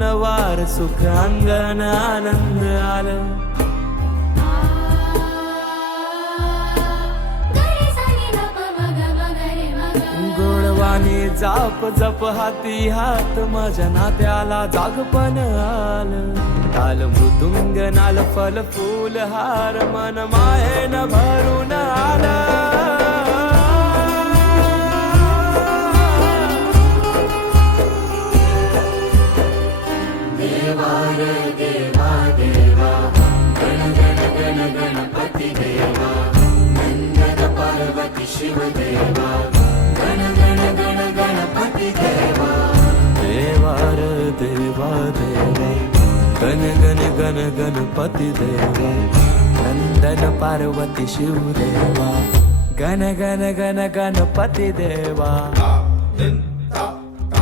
Noir सुख आनंद आल गरी जाप जप हाती हात मजना नात्याला जागपण आल ताल मृदुंग नाल फल फूल हार मन मायेन भरून गण गण गण गण गण गणपति देवा देवा देवा देवा गणगन गणपति देवा चन्दन पार्वती देवा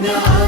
No!